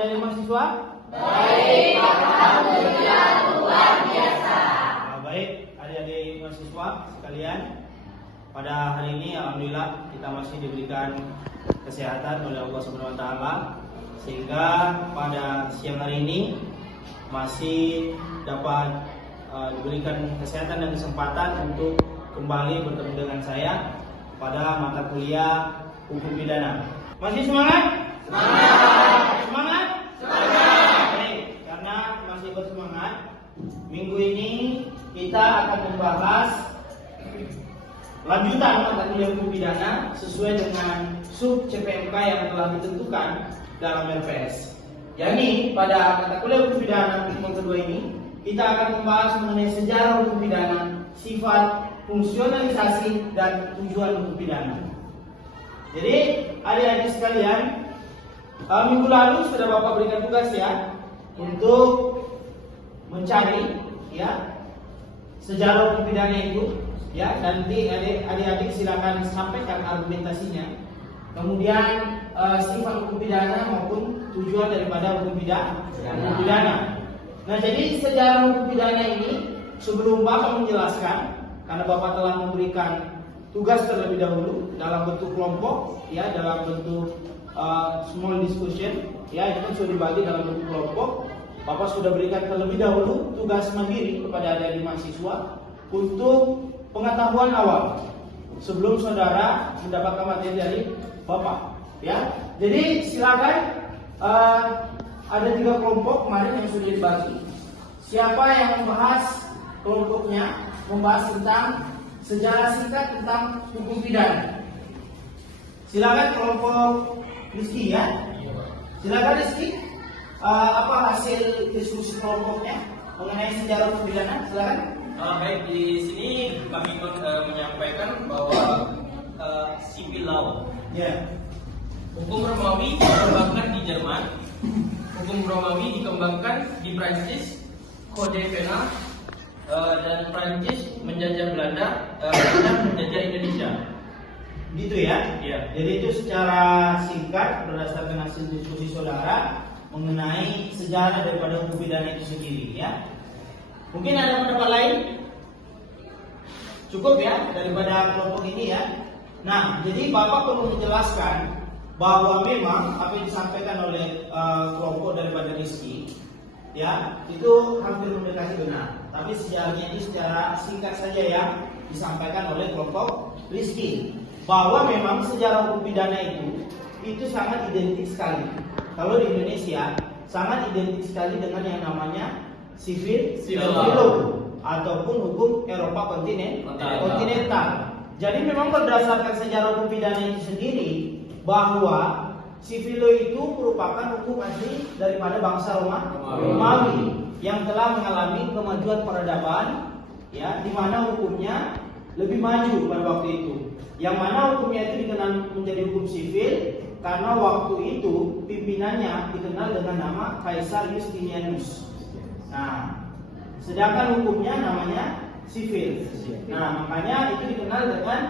adik-adik mahasiswa? Baik, alhamdulillah luar biasa. Baik, adik-adik mahasiswa sekalian, pada hari ini alhamdulillah kita masih diberikan kesehatan oleh Allah Subhanahu wa taala, sehingga pada siang hari ini masih dapat diberikan kesehatan dan kesempatan untuk kembali bertemu dengan saya pada mata kuliah hukum pidana. Masih semangat? Semangat! Semangat? Semangat! Baik, karena masih bersemangat, minggu ini kita akan membahas lanjutan mata kuliah hukum pidana sesuai dengan sub CPMK yang telah ditentukan dalam LPS. Yani pada mata kuliah hukum pidana yang kedua ini kita akan membahas mengenai sejarah hukum pidana, sifat, fungsionalisasi, dan tujuan hukum pidana. Jadi adik-adik sekalian, minggu lalu sudah Bapak berikan tugas ya untuk mencari ya sejarah hukum pidana itu ya, nanti adik-adik silakan sampaikan argumentasinya. Kemudian sifat hukum pidana maupun tujuan daripada hukum pidana. Nah, jadi sejarah hukum pidana ini sebelum Bapak menjelaskan, karena Bapak telah memberikan tugas terlebih dahulu dalam bentuk kelompok, ya, dalam bentuk small discussion, ya, itu kan sudah dibagi dalam bentuk kelompok. Bapak sudah berikan terlebih dahulu tugas mandiri kepada adik-adik mahasiswa untuk pengetahuan awal sebelum saudara mendapatkan materi dari Bapak, ya. Jadi silakan. Ada 3 kelompok kemarin yang sudah dibagi. Siapa yang membahas kelompoknya, membahas tentang sejarah singkat tentang hukum pidana? Silakan kelompok Rizky ya. Silakan Rizky. Apa hasil diskusi kelompoknya mengenai sejarah hukum pidana? Silakan. Baik, di sini kami menyampaikan bahwa civil law, Ya. hukum Romawi dikembangkan di Jerman, hukum Romawi dikembangkan di Prancis, kode penal, dan Prancis menjajah Belanda, Belanda menjajah Indonesia. Gitu ya. Iya. Jadi itu secara singkat berdasarkan hasil diskusi saudara mengenai sejarah daripada hukum pidana itu sendiri ya. Mungkin ada pendapat lain? Cukup ya daripada kelompok ini ya. Nah, jadi Bapak perlu menjelaskan bahwa memang apa yang disampaikan oleh kelompok daripada Rizky ya, itu hampir mendekati benar. Tapi sejarahnya itu secara singkat saja yang disampaikan oleh kelompok Rizky, bahwa memang sejarah hukum pidana itu sangat identik sekali. Kalau di Indonesia sangat identik sekali dengan yang namanya civil law ataupun hukum Eropa kontinental. Jadi memang berdasarkan sejarah hukum pidana itu sendiri, bahwa civil law itu merupakan hukum asli daripada bangsa Romawi yang telah mengalami kemajuan peradaban, ya, di mana hukumnya lebih maju pada waktu itu. Yang mana hukumnya itu dikenal menjadi hukum sivil karena waktu itu pimpinannya dikenal dengan nama Kaisar Justinianus. Nah, sedangkan hukumnya namanya sivil. Nah, makanya itu dikenal dengan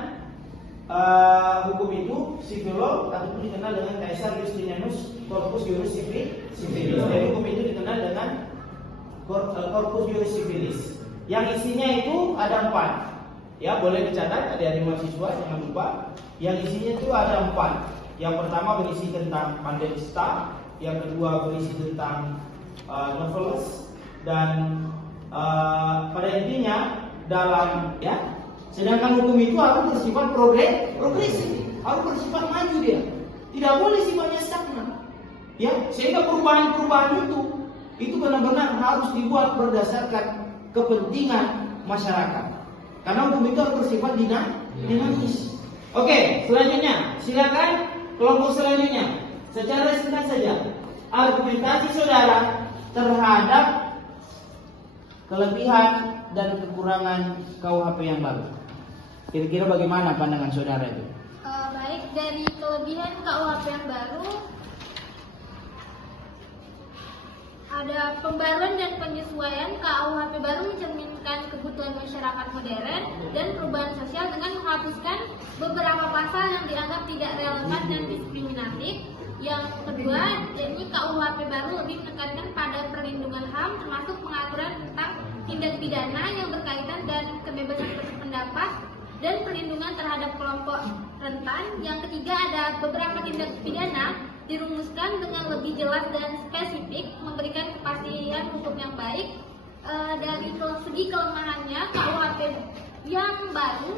hukum itu civil law ataupun dikenal dengan Kaisar Justinianus Corpus Juris Civilis. Jadi hukum itu dikenal dengan Corpus Juris Civilis. Yang isinya itu ada 4. Ya, boleh dicatat adik-adik mahasiswa, jangan lupa. Yang isinya itu ada 4. Yang pertama berisi tentang pandemista, yang kedua berisi tentang novelis, dan pada intinya dalam ya. Sedangkan hukum itu harus bersifat progresif, harus bersifat maju dia. Tidak boleh sifatnya stagnan. Ya, sehingga perubahan-perubahan itu benar-benar harus dibuat berdasarkan kepentingan masyarakat. Karena hukum itu harus bersifat dinamis. Oke, selanjutnya silakan kelompok selanjutnya. Secara singkat saja, argumentasi saudara terhadap kelebihan dan kekurangan KUHP yang baru. Kira-kira bagaimana pandangan saudara itu? Baik, dari kelebihan KUHP yang baru ada pembaruan dan penyesuaian. KUHP baru mencerminkan kebutuhan masyarakat modern dan perubahan sosial dengan menghapuskan beberapa pasal yang dianggap tidak relevan dan diskriminatif. Yang kedua, yakni KUHP baru lebih menekankan pada perlindungan HAM, termasuk pengaturan tentang tindak pidana yang berkaitan dan kebebasan berpendapat dan perlindungan terhadap kelompok rentan. Yang ketiga, ada beberapa tindak pidana dirumuskan dengan lebih jelas dan spesifik, memberikan kepastian hukum yang baik. Dari segi kelemahannya, KUHP yang baru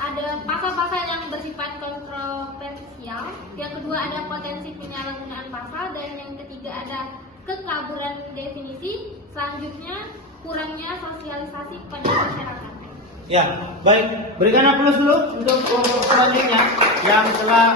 ada pasal-pasal yang bersifat kontroversial. Yang kedua, ada potensi penyalahgunaan pasal, dan yang ketiga ada kekaburan definisi. Selanjutnya, kurangnya sosialisasi kepada masyarakat. Ya, baik. Berikan aplaus dulu untuk kelompok selanjutnya yang telah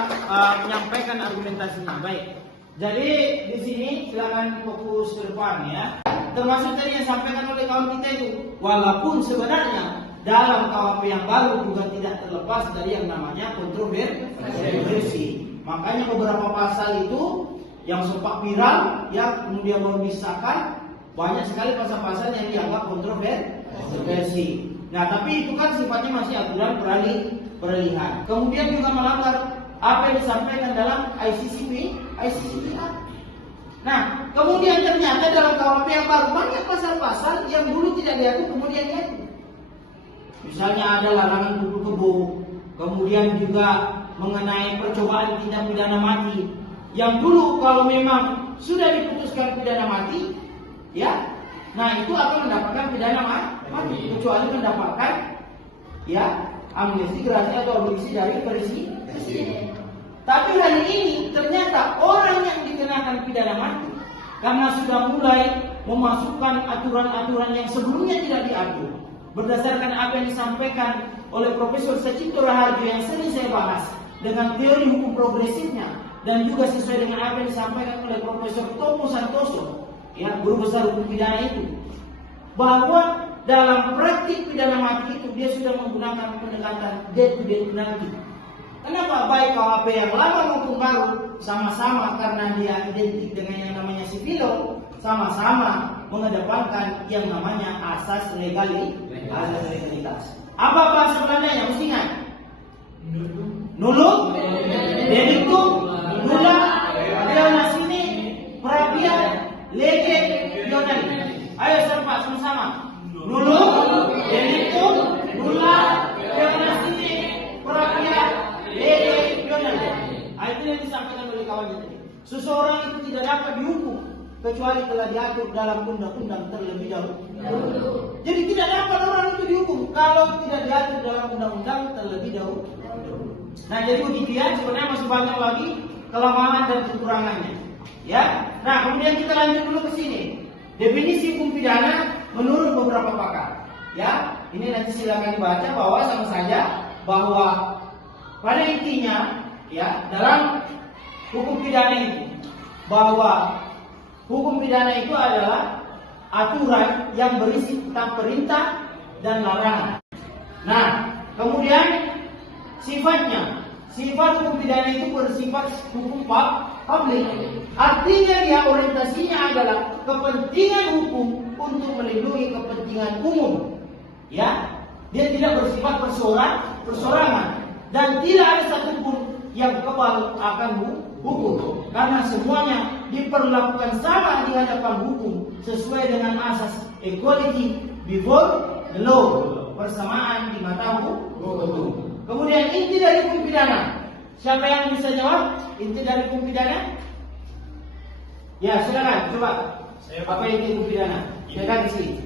menyampaikan argumentasinya. Baik. Jadi di sini silakan fokus ke depan ya. Termasuk tadi yang disampaikan oleh kawan kita itu, walaupun sebenarnya dalam KUHP yang baru juga tidak terlepas dari yang namanya kontroversi. Makanya beberapa pasal itu yang sempat viral, ya kemudian baru disahkan, banyak sekali pasal-pasal yang dianggap kontroversi. Nah, tapi itu kan sifatnya masih aturan peralihan. Kemudian juga melanggar apa yang disampaikan dalam ICCPR. Nah, kemudian ternyata dalam KUHP yang baru banyak pasal-pasal yang dulu tidak diatur kemudian diatur. Misalnya ada larangan kumpul kebo, kemudian juga mengenai percobaan tindak pidana mati. Yang dulu kalau memang sudah diputuskan pidana mati, ya, nah itu akan mendapatkan pidana mati, kecuali mendapatkan ya amnesti gratis atau abolisi dari presiden. Tapi hari ini ternyata orang yang dikenakan pidana mati karena sudah mulai memasukkan aturan-aturan yang sebelumnya tidak diatur. Berdasarkan apa yang disampaikan oleh Profesor Sacipto Raharjo yang sering saya bahas dengan teori hukum progresifnya, dan juga sesuai dengan apa yang disampaikan oleh Profesor Tomo Santoso, ya, guru besar hukum pidana itu, bahwa dalam praktik pidana mati itu dia sudah menggunakan pendekatan death to death penalty. Kenapa? Baik KUHP yang lama maupun baru sama-sama karena dia identik dengan yang namanya sipilo, sama-sama mengedepankan yang namanya asas legalitas. Apa bahasa Belandanya? Mesti ingat. Nullum delictum nulla leona sine pravia lege leonali. Ayo serba sama-sama. Nullum delictum nulla leona sine pravia lege leonali. Itu yang disampaikan oleh kawannya tadi. Seseorang itu tidak dapat dihukum kecuali telah diatur dalam undang-undang terlebih dahulu. Jadi tidak dapat orang itu dihukum kalau tidak diatur dalam undang-undang terlebih dahulu. Nah, jadi begitu ya, sebenarnya masih banyak lagi kelemahan dan kekurangannya. Ya. Nah, kemudian kita lanjut dulu ke sini. Definisi hukum pidana menurut beberapa pakar. Ya, ini nanti silakan dibaca bahwa sama saja bahwa pada intinya ya dalam hukum pidana itu bahwa hukum pidana itu adalah aturan yang berisi tentang perintah dan larangan. Nah, kemudian sifat hukum pidana itu bersifat hukum publik. Artinya dia orientasinya adalah kepentingan hukum untuk melindungi kepentingan umum. Ya, dia tidak bersifat persorangan dan tidak ada satupun yang kebal akan hukum, karena semuanya diperlakukan sama di hadapan hukum sesuai dengan asas equality before the law, persamaan di mata hukum. Kemudian inti dari hukum pidana, siapa yang bisa jawab inti dari hukum pidana? Ya, silakan coba. Apa inti hukum pidana? Silakan isi.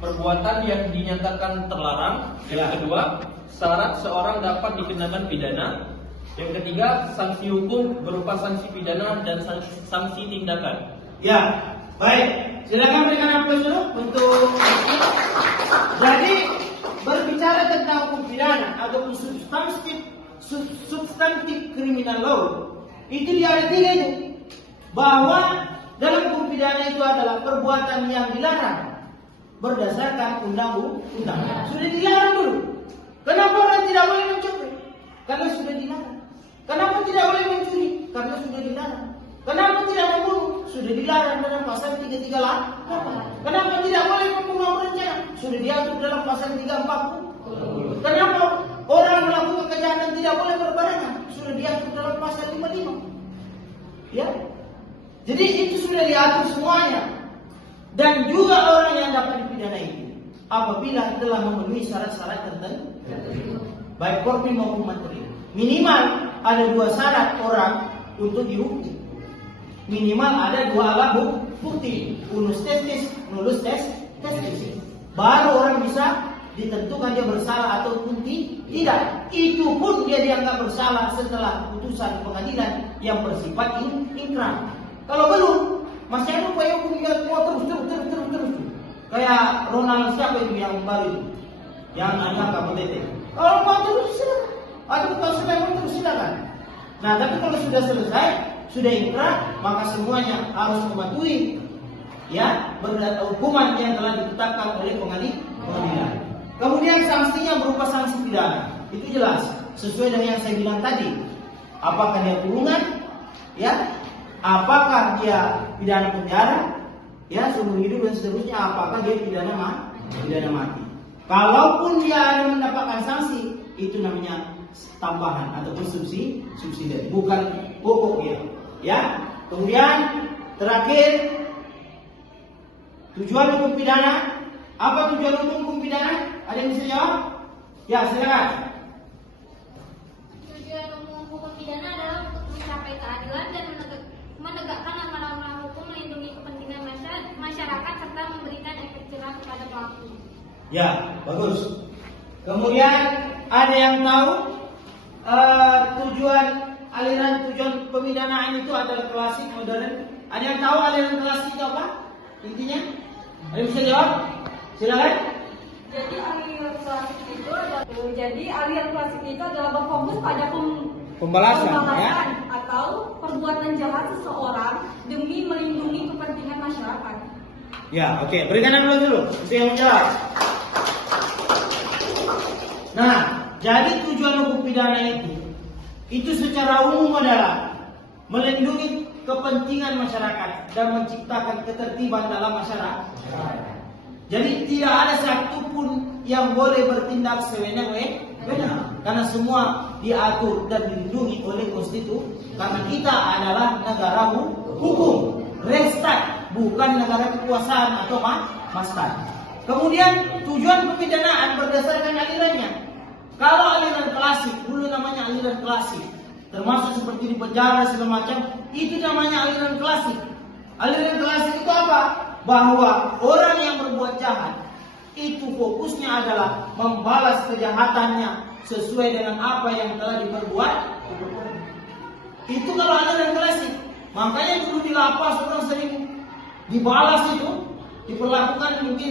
Perbuatan yang dinyatakan terlarang. Yang kedua, syarat seorang dapat dikenakan pidana. Yang ketiga, sanksi hukum berupa sanksi pidana dan sanksi tindakan. Ya, baik. Silakan berikan aplaus dulu untuk. Jadi berbicara tentang hukum pidana ataupun substantif criminal law, itu dia ada tiga itu. Bahwa dalam hukum pidana itu adalah perbuatan yang dilarang berdasarkan undang-undang. Sudah dilarang dulu. Kenapa orang tidak boleh mencuri? Karena sudah dilarang. Kenapa tidak boleh mencuri? Karena sudah dilarang. Kenapa tidak membunuh? Sudah dilarang dalam pasal 338. Kenapa tidak boleh membunuh berencana? Sudah diatur dalam pasal 340. Kenapa orang melakukan kejahatan tidak boleh berbarengan? Sudah diatur dalam pasal 55. Ya. Jadi itu sudah diatur semuanya. Dan juga orang yang dapat dipidana itu apabila telah memenuhi syarat-syarat tertentu, baik korpi maupun materi. Minimal ada 2 syarat orang untuk dihukum. Minimal ada 2 alat bukti, unus testis, nullus testis. Baru orang bisa ditentukan dia bersalah ataupun tidak. Itu pun dia dianggap bersalah setelah putusan pengadilan yang bersifat ingkrah. Kalau belum, masih ada upaya hukum yang terus. Kayak Ronald siapa itu yang baru itu, yang anak KPT. Kalau mau terus silakan. Atau kalau sudah mau terus silakan. Nah, tapi kalau sudah selesai, sudah ingkrah, maka semuanya harus mematuhi ya hukuman yang telah ditetapkan oleh pengadilan. Kemudian sanksinya berupa sanksi pidana. Itu jelas sesuai dengan yang saya bilang tadi. Apakah dia kurungan, ya? Apakah dia pidana penjara, ya, seumur hidup dan seterusnya? Apakah dia pidana mati? Kalaupun dia ada mendapatkan sanksi, itu namanya tambahan ataupun subsidi, bukan pokok ya. Ya. Kemudian terakhir, tujuan hukum pidana. Apa tujuan hukum pidana? Ada yang bisa jawab? Ya, silakan. Tujuan umum hukum pidana adalah untuk mencapai keadilan dan menegakkan amanah-amanah hukum, melindungi kepentingan masyarakat serta memberikan efek jerah kepada pelaku. Ya, bagus. Kemudian ada yang tahu tujuan pemidanaan itu adalah klasik, modern. Ada yang tahu aliran klasik itu apa? Intinya? Ada yang bisa jawab? Silakan. Jadi aliran klasik itu adalah berfokus pada Pembalasan, ya? Atau perbuatan jahat seseorang demi melindungi kepentingan masyarakat. Ya, oke. Berikan dulu. Itu yang menjawab. Nah, jadi tujuan hukum pidana itu secara umum adalah melindungi kepentingan masyarakat dan menciptakan ketertiban dalam masyarakat. Jadi tidak ada satupun yang boleh bertindak sewenang-wenang, karena semua diatur dan dilindungi oleh konstitusi. Karena kita adalah negara hukum, Rechtsstaat, bukan negara kekuasaan atau mastat. Kemudian tujuan pemidanaan berdasarkan alirannya. Kalau aliran klasik, dulu namanya aliran klasik, termasuk seperti di penjara segala macam, itu namanya aliran klasik. Aliran klasik itu apa? Bahwa orang yang berbuat jahat itu fokusnya adalah membalas kejahatannya sesuai dengan apa yang telah diperbuat. Itu kalau aliran klasik. Makanya dulu di lapas orang sering dibalas itu, diperlakukan mungkin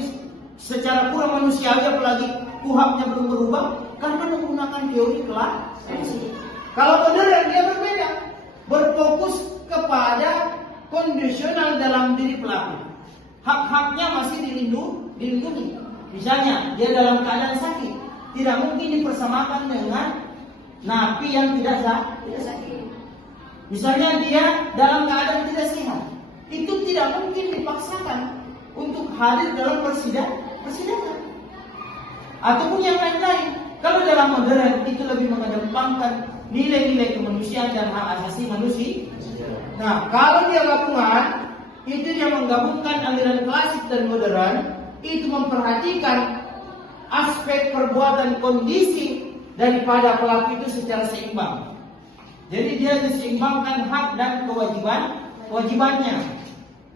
secara kurang manusiawi, apalagi kuhapnya belum berubah karena menggunakan teori klasik. Kalau modern dia berbeda, berfokus kepada kondisional dalam diri pelaku. Hak-haknya masih dilindungi. Misalnya dia dalam keadaan sakit, tidak mungkin dipersamakan dengan napi yang tidak sakit. Misalnya dia dalam keadaan tidak sehat, itu tidak mungkin dipaksakan untuk hadir dalam persidangan. Ataupun yang lain-lain. Kalau dalam modern itu lebih mengedepankan nilai-nilai kemanusiaan dan hak asasi manusia. Nah, kalau dia gabungan, itu dia menggabungkan aliran klasik dan modern, itu memperhatikan aspek perbuatan kondisi daripada pelaku itu secara seimbang. Jadi dia diseimbangkan hak dan kewajibannya.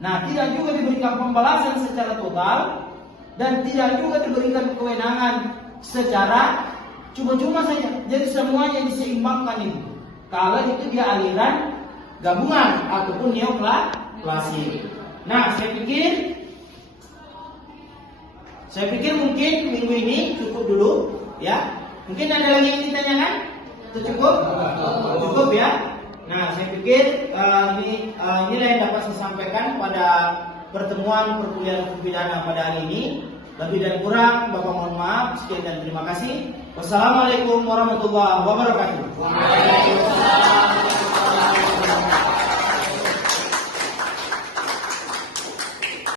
Nah, tidak juga diberikan pembalasan secara total dan tidak juga diberikan kewenangan secara cuma-cuma saja. Jadi semuanya diseimbangkan itu. Kalau itu dia aliran gabungan ataupun neoklasik. Nah, saya pikir mungkin minggu ini cukup dulu, ya. Mungkin ada lagi yang ditanyakan? Itu cukup? Cukup ya. Nah, saya pikir inilah yang dapat saya sampaikan pada pertemuan perkuliahan hukum pidana pada hari ini. Lebih dan kurang, Bapak mohon maaf. Sekian dan terima kasih. Wassalamualaikum warahmatullahi wabarakatuh.